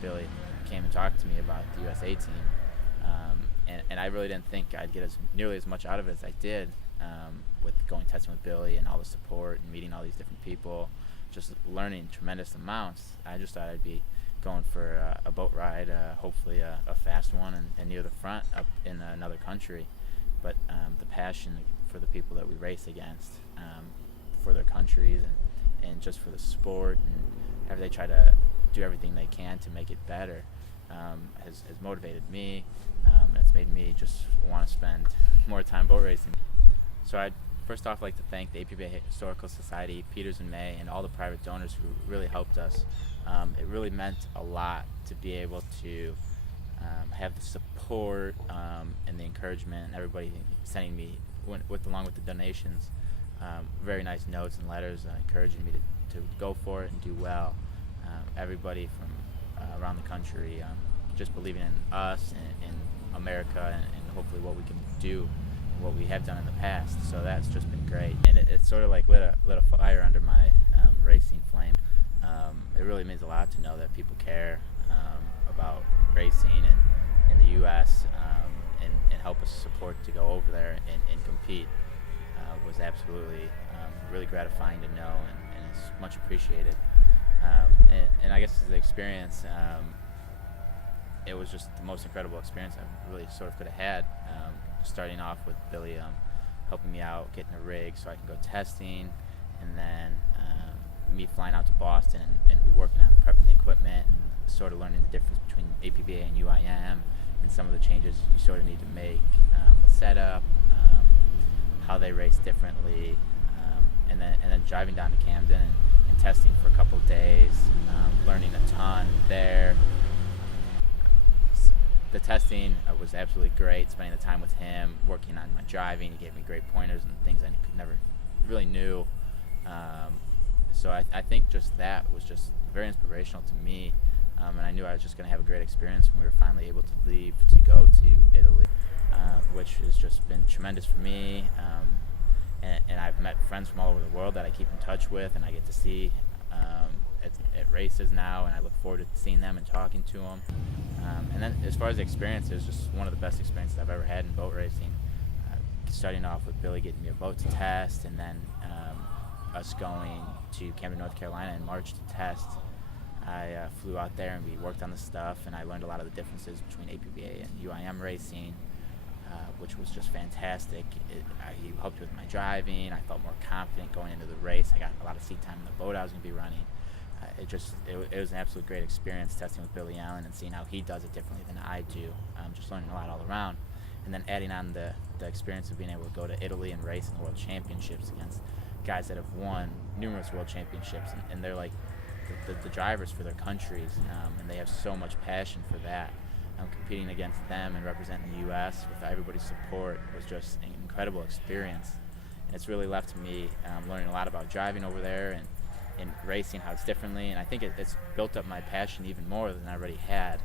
Billy came and talked to me about the USA team, and I really didn't think I'd get nearly as much out of it as I did, with going testing with Billy and all the support and meeting all these different people, just learning tremendous amounts. I just thought I'd be going for a boat ride, hopefully a fast one and near the front up in another country. But the passion for the people that we race against, for their countries and just for the sport, and they try to do everything they can to make it better, has motivated me, and it's made me just want to spend more time boat racing. So I'd first off like to thank the APBA Historical Society, Peters and May, and all the private donors who really helped us. It really meant a lot to be able to have the support and the encouragement, and everybody sending me, along with the donations, very nice notes and letters encouraging me to go for it and do well. Everybody from around the country just believing in us and in America, and hopefully what we can do, what we have done in the past. So that's just been great, and it sort of like lit a fire under my racing flame. It really means a lot to know that people care about racing in the U.S. And help us support to go over there and compete. Was absolutely really gratifying to know, and it's much appreciated. And I guess the experience, it was just the most incredible experience I really sort of could have had. Starting off with Billy helping me out, getting a rig so I can go testing, and then me flying out to Boston and we working on prepping the equipment and sort of learning the difference between APBA and UIM and some of the changes you sort of need to make, the setup, how they race differently, and then driving down to Camden and testing for a couple of days, learning a ton there. The testing was absolutely great, spending the time with him, working on my driving. He gave me great pointers and things I never really knew. So I think just that was just very inspirational to me, and I knew I was just going to have a great experience when we were finally able to leave to go to Italy, which has just been tremendous for me. And I've met friends from all over the world that I keep in touch with, and I get to see at races now, and I look forward to seeing them and talking to them. And then as far as the experience, it was just one of the best experiences I've ever had in boat racing. Starting off with Billy getting me a boat to test, and then us going to Camden, North Carolina in March to test. I flew out there and we worked on the stuff, and I learned a lot of the differences between APBA and UIM racing, which was just fantastic. He helped with my driving. I felt more confident going into the race. I got a lot of seat time in the boat I was going to be running. It was an absolute great experience testing with Billy Allen and seeing how he does it differently than I do. Just learning a lot all around. And then adding on the experience of being able to go to Italy and race in the World Championships against guys that have won numerous World Championships, and they're like the drivers for their countries, and they have so much passion for that. Competing against them and representing the U.S. with everybody's support was just an incredible experience. And it's really left me learning a lot about driving over there and racing, how it's differently, and I think it's built up my passion even more than I already had.